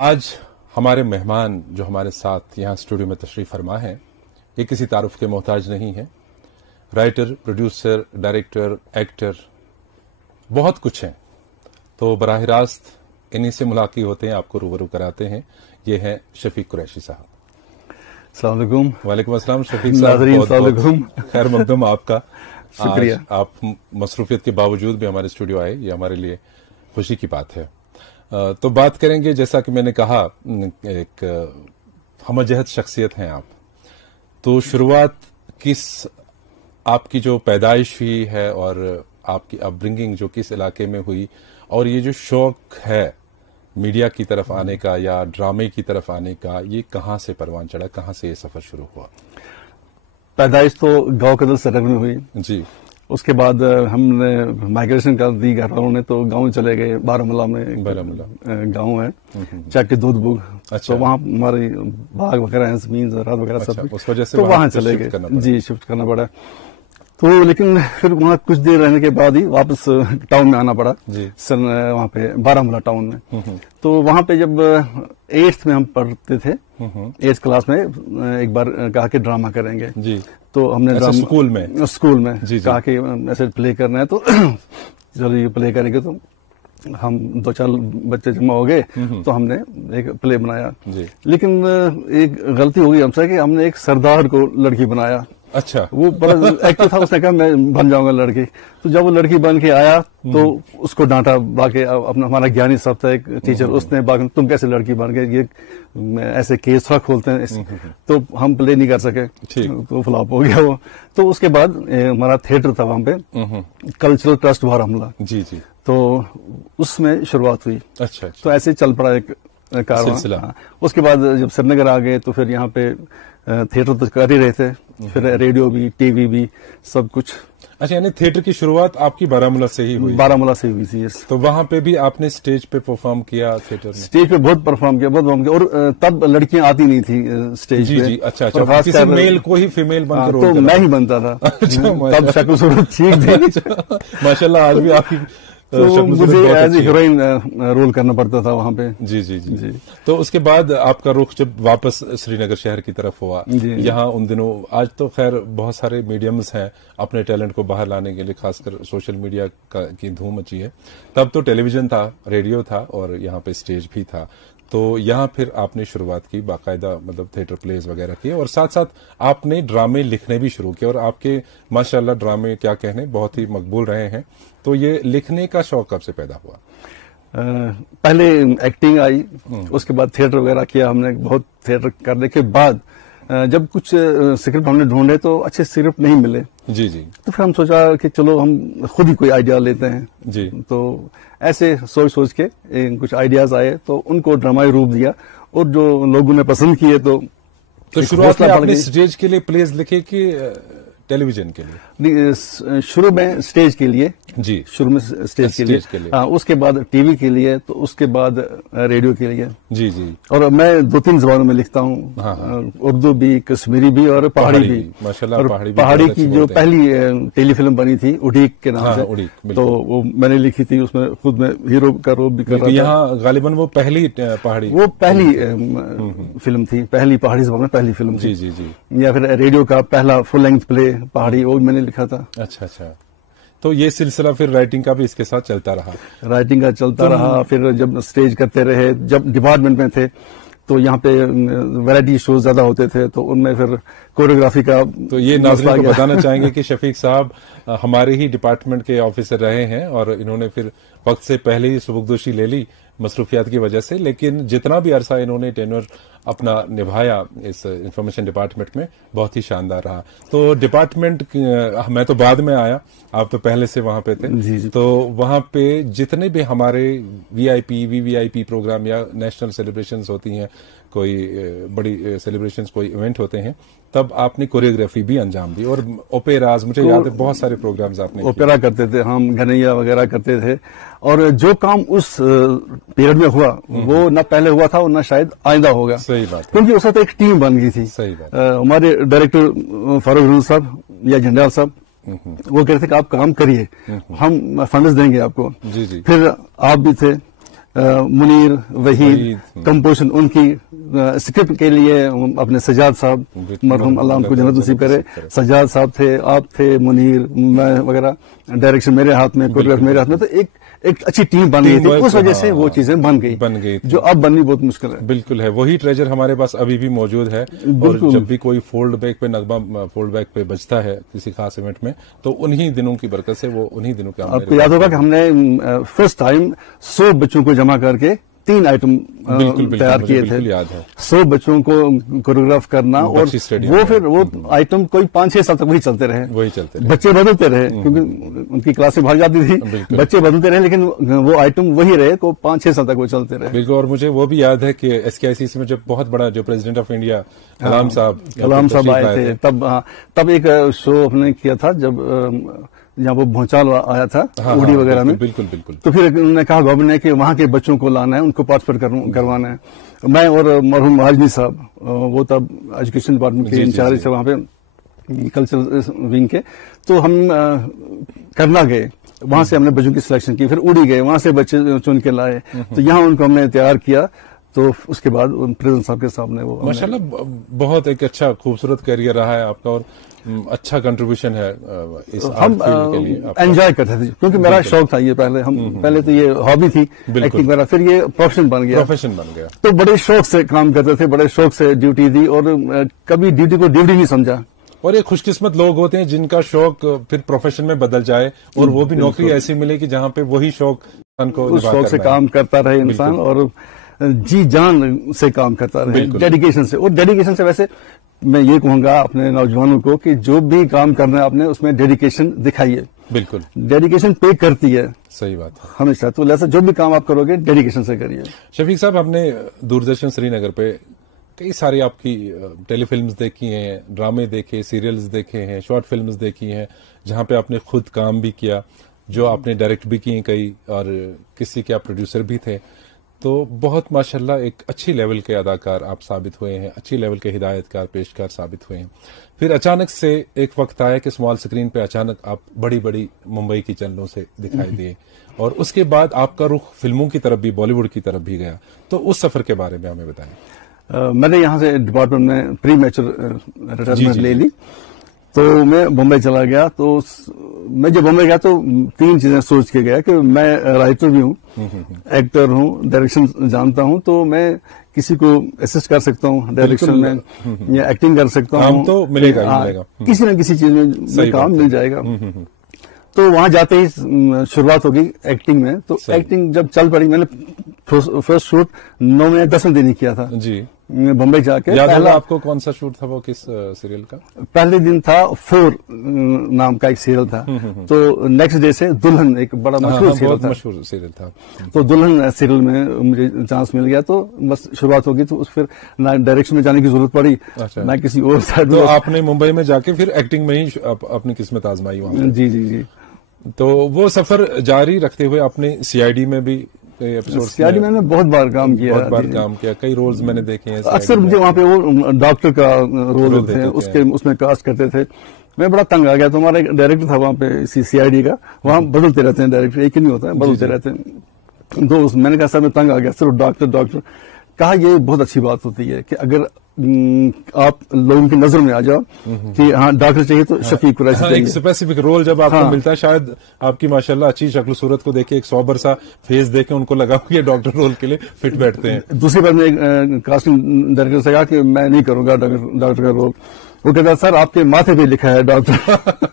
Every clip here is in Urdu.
آج ہمارے مہمان جو ہمارے ساتھ یہاں اسٹوڈیو میں تشریف فرما ہے یہ کسی تعارف کے محتاج نہیں ہے. رائٹر، پروڈیوسر، ڈائریکٹر، ایکٹر، بہت کچھ ہیں. تو براہ راست انہی سے ملاقات ہوتے ہیں، آپ کو روبرو کراتے ہیں. یہ ہے شفیق قریشی صاحب. السلام علیکم. وعلیکم السلام شفیق صاحب. السلام علیکم. خیر مقدم آپ کا. شکریہ. آپ مصروفیت کے باوجود بھی ہمارے اسٹوڈیو آئے، یہ ہمارے لیے خوشی کی بات ہے. تو بات کریں گے، جیسا کہ میں نے کہا، ایک ہمہ جہت شخصیت ہیں آپ. تو شروعات آپ کی جو پیدائش ہوئی ہے اور آپ کی اپ برنگنگ جو کس علاقے میں ہوئی، اور یہ جو شوق ہے میڈیا کی طرف آنے کا یا ڈرامے کی طرف آنے کا، یہ کہاں سے پروان چڑھا، کہاں سے یہ سفر شروع ہوا؟ پیدائش تو گاؤں کے دل سرگ میں ہوئی جی. اس کے بعد ہم نے مائگریشن کر دی گھر والوں نے، تو گاؤں چلے گئے. بارہمولہ میں گاؤں ہے چاک دودھ بگ. تو وہاں ہماری باغ وغیرہ ہیں، زمین زراعت وغیرہ سب، اس وجہ سے تو وہاں چلے گئے. جی شفٹ کرنا پڑا. تو لیکن پھر وہاں کچھ دیر رہنے کے بعد ہی واپس ٹاؤن میں آنا پڑا. وہاں پہ بارہمولہ ٹاؤن میں. تو وہاں پہ جب 8th میں ہم پڑھتے تھے، 8th کلاس میں ایک بار کہا کہ ڈرامہ کریں گے. جی. تو ہم نے اسکول میں کہا کہ ایسے پلے کرنا ہے، تو چلو یہ پلے کریں گے. تو ہم 2-4 بچے جمع ہو گئے، تو ہم نے ایک پلے بنایا. لیکن ایک غلطی ہو گئی ہم سے کہ ہم نے ایک سردار کو لڑکی بنایا. اچھا. وہ بڑا ایکٹر تھا، اس نے کہا میں بن جاؤں گا لڑکی. تو جب وہ لڑکی بن کے آیا تو اس کو ڈانٹا. باقی اپنا ہمارا گیانی صاحب تھا ایک ٹیچر، اس نے باقی تم کیسے لڑکی بن گئے، یہ ایسے کیس تھوڑا کھولتے ہیں. تو ہم پلے نہیں کر سکے، تو فلاپ ہو گیا وہ. تو اس کے بعد ہمارا تھیٹر تھا وہاں پہ، کلچرل ٹرسٹ بارہمولہ. جی جی. تو اس میں شروعات ہوئی. اچھا. تو ایسے چل پڑا ایک کارواں. اس کے بعد جب سری نگر آ گئے تو پھر یہاں پہ تھیٹر تو کر ہی رہے تھے، پھر ریڈیو بھی، ٹی وی بھی، سب کچھ. اچھا، یعنی تھیٹر کی شروعات آپ کی بارہمولہ سے ہی ہوئی؟ بارہمولہ سے ہوئی تھی. تو وہاں پہ بھی آپ نے اسٹیج پہ پرفارم کیا؟ تھیٹر میں اسٹیج پہ بہت پرفارم کیا. اور تب لڑکیاں آتی نہیں تھی اسٹیج پہ. جی. اچھا. کسی میل کو ہی فیمیل بن کر تو میں ہی بنتا تھا. تب شکل صورت ٹھیک تھی ماشاء اللہ. آج بھی آپ کی تو مجھے ایز اے ہیروئن رول کرنا پڑتا تھا وہاں پہ. جی جی جی. تو اس کے بعد آپ کا رخ جب واپس سری نگر شہر کی طرف ہوا، یہاں ان دنوں، آج تو خیر بہت سارے میڈیمز ہیں اپنے ٹیلنٹ کو باہر لانے کے لیے، خاص کر سوشل میڈیا کی دھوم مچی ہے. تب تو ٹیلی ویژن تھا، ریڈیو تھا، اور یہاں پہ اسٹیج بھی تھا. تو یہاں پھر آپ نے شروعات کی باقاعدہ، مطلب تھیٹر پلیز وغیرہ کیے، اور ساتھ ساتھ آپ نے ڈرامے لکھنے بھی شروع کیے. اور آپ کے ماشاءاللہ ڈرامے کیا کہنے بہت ہی مقبول رہے ہیں. تو یہ لکھنے کا شوق کب سے پیدا ہوا؟ پہلے ایکٹنگ آئی، اس کے بعد تھیٹر وغیرہ کیا ہم نے. بہت تھیٹر کرنے کے بعد جب کچھ اسکرپٹ ہم نے ڈھونڈے تو اچھے اسکرپٹ نہیں ملے. جی جی. تو پھر ہم سوچا کہ چلو ہم خود ہی کوئی آئیڈیا لیتے ہیں. جی. تو ایسے سوچ کے کچھ آئیڈیاز آئے، تو ان کو ڈرامائی روپ دیا، اور جو لوگوں نے پسند کیے. تو شروعات میں آپ نے اسٹیج کے لیے پلیز لکھے کہ ٹیلی ویژن کے لیے؟ شروع میں اسٹیج کے لیے. جی. شروع میں اسٹیج کے لیے. اس کے بعد ٹی وی کے لیے، تو اس کے بعد ریڈیو کے لیے. جی جی. اور میں 2-3 زبانوں میں لکھتا ہوں، اردو بھی، کشمیری بھی، اور پہاڑی بھی. ماشاءاللہ. پہاڑی کی جو پہلی ٹیلی فلم بنی تھی اڈیک کے نام سے، تو وہ میں نے لکھی تھی. اس میں خود میں ہیرو کا رول بھی کر رہا تھا. یہاں غالباً وہ پہلی فلم تھی، پہلی پہاڑی زبان میں پہلی فلم تھی. جی جی. یا پھر ریڈیو کا پہلا فل لینگتھ پلے پہاڑی، وہ میں نے لکھا تھا. اچھا اچھا. تو یہ سلسلہ پھر رائٹنگ کا بھی اس کے ساتھ چلتا رہا؟ رائٹنگ کا چلتا رہا. پھر جب اسٹیج کرتے رہے، جب ڈپارٹمنٹ میں تھے تو یہاں پہ ویرائٹی شوز زیادہ ہوتے تھے، تو ان میں پھر کوریوگرافی کا. تو یہ ناظرین کو بتانا چاہیں گے کہ شفیق صاحب ہمارے ہی ڈپارٹمنٹ کے آفیسر رہے ہیں، اور انہوں نے پھر وقت سے پہلے ہی سبکدوشی لے لی مصروفیات کی وجہ سے. لیکن جتنا بھی عرصہ انہوں نے ٹینور اپنا نبھایا اس انفارمیشن ڈپارٹمنٹ میں، بہت ہی شاندار رہا. تو ڈپارٹمنٹ، میں تو بعد میں آیا، آپ تو پہلے سے وہاں پہ تھے. تو وہاں پہ جتنے بھی ہمارے وی آئی پی پروگرام یا نیشنل سیلیبریشنز ہوتی ہیں، کوئی بڑی سیلیبریشنز، کوئی ایونٹ ہوتے ہیں، تب آپ نے کوریوگرافی بھی انجام دی. اور اوپیراز، مجھے یاد ہے بہت سارے پروگرامز آپ نے اوپیرا کرتے تھے ہم، گھنیا وغیرہ کرتے تھے. اور جو کام اس پیریڈ میں ہوا وہ نہ پہلے ہوا تھا اور نہ شاید آئندہ ہوگا. صحیح بات. کیونکہ اس وقت ایک ٹیم بن گئی تھی. صحیح بات. ہمارے ڈائریکٹر فاروق رول صاحب یا جنڈال صاحب وہ کہتے تھے کہ آپ کام کریے، ہم فنڈز دیں گے آپ کو. جی جی. پھر آپ بھی تھے، منیر وحید کمپوزیشن ان کی، اسکرپٹ کے لیے اپنے سجاد صاحب مرحوم اللہ ان کو جنت نصیب کرے، سجاد صاحب تھے، آپ تھے، منیر، میں وغیرہ، ڈائریکشن میرے ہاتھ میں، کوریوگراف میرے ہاتھ میں، تو ایک اچھی ٹیم بن گئی تھی، اس وجہ سے وہ چیزیں بن گئی جو اب بننی بہت مشکل ہے۔ بالکل ہے، وہی ٹریجر ہمارے پاس ابھی بھی موجود ہے، اور جب بھی کوئی فولڈ بیک پہ نغمہ فولڈ بیک پہ بجتا ہے کسی خاص ایونٹ میں، تو انہی دنوں کی برکت سے وہ انہی دنوں کے آپ کو یاد ہوگا کہ ہم نے فرسٹ ٹائم 100 بچوں کو جمع کر کے 3 آئٹم تیار کیے تھے، 100 بچوں کو کوریوگراف کرنا، اور وہ پھر وہ آئٹم کوئی 5-6 سال تک وہی چلتے رہے، بچے بدلتے رہے کیونکہ ان کی کلاسیں بھاگ جاتی تھی، بچے بدلتے رہے، لیکن وہ آئٹم وہی رہے، کو 5-6 سال تک وہ چلتے رہے۔ بالکل، اور مجھے وہ بھی یاد ہے کہ SKICC میں جب بہت بڑا جو پریزیڈنٹ آف انڈیا کلام صاحب آئے تھے، تب ایک شو ہم نے کیا تھا جب جہاں وہ بھونچال آیا تھا اوڑی وغیرہ میں، بالکل بالکل، تو پھر انہوں نے کہا گورنمنٹ نے کہ وہاں کے بچوں کو لانا ہے، ان کو پارٹیسپیٹ کروانا ہے۔ میں اور مرحوم مہاجنی صاحب، وہ تب ایجوکیشن ڈپارٹمنٹ کے انچارج تھے وہاں پہ کلچرل ونگ کے، تو ہم کرنا گئے، وہاں سے ہم نے بچوں کی سلیکشن کی، پھر اوڑی گئے، وہاں سے بچے چن کے لائے، تو یہاں ان کو ہم نے تیار کیا، تو اس کے بعد پریزیڈنٹ صاحب کے سامنے وہ ماشاءاللہ بہت ایک اچھا خوبصورت کیریئر رہا ہے آپ کا، اور اچھا کنٹریبیوشن ہے اس ہم انجوائے کرتے تھے، کیونکہ میرا شوق تھا یہ، پہلے تو یہ ہابی تھی ایکٹنگ میرا، پھر یہ پروفیشن بن گیا، تو بڑے شوق سے کام کرتے تھے، بڑے شوق سے ڈیوٹی دی، اور کبھی ڈیوٹی کو ڈیوٹی نہیں سمجھا۔ اور یہ خوش قسمت لوگ ہوتے ہیں جن کا شوق پھر پروفیشن میں بدل جائے، اور وہ بھی نوکری ایسی ملے کہ جہاں پہ وہی شوق اس شوق سے کام کرتا رہے انسان، اور جی جان سے کام کرتا رہے، ڈیڈیکیشن سے۔ اور ڈیڈیکیشن سے ویسے میں یہ کہوں گا اپنے نوجوانوں کو کہ جو بھی کام کرنا ہے آپ نے اس میں ڈیڈیکیشن دکھائیے، بالکل ڈیڈیکیشن پے کرتی ہے، صحیح بات ہے ہمیشہ، تو لہٰذا جو بھی کام آپ کرو گے ڈیڈیکیشن سے کریے۔ شفیق صاحب، ہم نے دوردرشن سری نگر پہ کئی ساری آپ کی ٹیلی فلمز دیکھی ہیں، ڈرامے دیکھے، سیریلز دیکھے ہیں، شارٹ فلمز دیکھی ہیں، جہاں پہ آپ نے خود کام بھی کیا، جو آپ نے ڈائریکٹ بھی کی کئی، اور کسی کے آپ پروڈیوسر بھی تھے، تو بہت ماشاءاللہ ایک اچھی لیول کے اداکار آپ ثابت ہوئے ہیں، اچھی لیول کے ہدایت کار پیشکار ثابت ہوئے ہیں۔ پھر اچانک سے ایک وقت آیا کہ اسمال اسکرین پہ اچانک آپ بڑی بڑی ممبئی کی چینلوں سے دکھائی دیے، اور اس کے بعد آپ کا رخ فلموں کی طرف بھی، بالی ووڈ کی طرف بھی گیا، تو اس سفر کے بارے میں ہمیں بتائیں۔ میں نے یہاں سے ڈپارٹمنٹ میں پری میچر ریٹائرمنٹ لے لی، تو میں بمبئی چلا گیا۔ تو میں جب بمبئی گیا تو 3 چیزیں سوچ کے گیا کہ میں رائٹر بھی ہوں، ایکٹر ہوں، ڈائریکشن جانتا ہوں، تو میں کسی کو اسسٹ کر سکتا ہوں ڈائریکشن میں، یا ایکٹنگ کر سکتا ہوں، تو ملے گا کسی نہ کسی چیز میں کام مل جائے گا۔ تو وہاں جاتے ہی شروعات ہوگی ایکٹنگ میں، تو ایکٹنگ جب چل پڑی، میں نے فرسٹ شوٹ 9 میں 10 دن ہی کیا تھا جی بمبئی جا کے۔ پہلا آپ کو کون سا شوٹ تھا، وہ کس سیریل کا؟ پہلے دن تھا 4 نام کا ایک سیریل تھا، تو نیکسٹ ڈے سے دلہن ایک بڑا مشہور سیریل تھا، تو دلہن سیریل میں مجھے چانس مل گیا، تو بس شروعات ہوگی۔ تو پھر نہ ڈائریکشن میں جانے کی ضرورت پڑی، نہ کسی اور سائڈ۔ تو آپ نے ممبئی میں جا کے پھر ایکٹنگ میں ہی اپنی قسمت آزمائی وہاں؟ جی جی جی۔ تو وہ سفر جاری رکھتے ہوئے آپ نے CID میں بھی CID میں نے بہت بار کام کیا، کئی رولز میں نے دیکھے ہیں۔ اکثر مجھے وہاں پہ وہ ڈاکٹر کا رول تھے، اس میں کاسٹ کرتے تھے، میں بڑا تنگ آ گیا۔ تو ہمارا ایک ڈائریکٹر تھا وہاں پہ CID کا، وہاں بدلتے رہتے ہیں ڈائریکٹر، ایک ہی نہیں ہوتا ہے، بدلتے رہتے ہیں۔ تو میں نے کہا سر میں تنگ آ گیا، صرف ڈاکٹر کہا یہ بہت اچھی بات ہوتی ہے کہ اگر آپ لوگوں کی نظر میں آ جاؤ کہ ہاں ڈاکٹر چاہیے تو شفیق قریشی چاہیے۔ ایک اسپیسیفک رول جب آپ کو ملتا ہے، شاید آپ کی ماشاءاللہ اچھی شکل صورت کو دیکھ کے، ایک سوبر سا فیس دیکھ کے ان کو لگا کہ ڈاکٹر رول کے لیے فٹ بیٹھتے ہیں۔ دوسری بار میں کاسٹنگ ڈائریکٹر سے کہا کہ میں نہیں کروں گا ڈاکٹر کا رول، وہ کہتا سر آپ کے ماتھے پہ لکھا ہے ڈاکٹر۔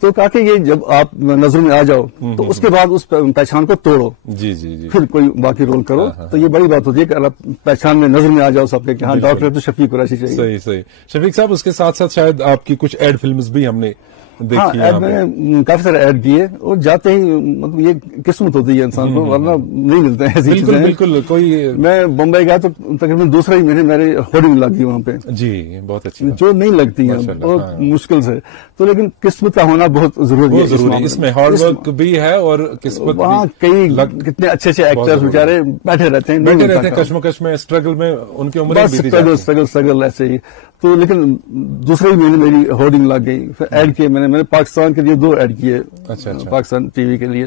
تو کہا کہ یہ جب آپ نظر میں آ جاؤ تو اس کے بعد اس پہچان کو توڑو، جی جی جی، پھر کوئی باقی رول کرو۔ تو یہ بڑی بات ہوتی ہے کہ اگر آپ پہچان میں نظر میں آ جاؤ سب کے کہ ہاں ڈاکٹر تو شفیق قریشی چاہیے۔ صحیح۔ شفیق صاحب، اس کے ساتھ ساتھ شاید آپ کی کچھ ایڈ فلمز بھی ہم نے ہاں ایڈ میں نے کافی سارے ایڈ کیے، اور جاتے ہی مطلب یہ قسمت ہوتی ہے انسان کو، ورنہ نہیں ملتے ہیں ایسی چیزیں۔ بالکل کوئی، میں بمبئی گیا تو تقریباً دوسرا ہی مہینے میرے ہورڈنگ لگ گئی وہاں پہ، جی بہت اچھی، جو نہیں لگتی ہیں بہت مشکل سے، تو لیکن قسمت کا ہونا بہت ضروری ہے اس میں، ہارڈ ورک بھی ہے اور قسمت۔ وہاں کئی کتنے اچھے اچھے ایکٹرز بیچارے بیٹھے رہتے ہیں کشمکش میں، اسٹرگل میں، ان کی عمر اسٹرگل ایسے ہی۔ تو لیکن دوسرے ہی مہینے میری ہورڈنگ لگ گئی، پھر ایڈ کیے میں نے پاکستان کے لیے 2 ایڈ کیے، پاکستان ٹی وی کے لیے،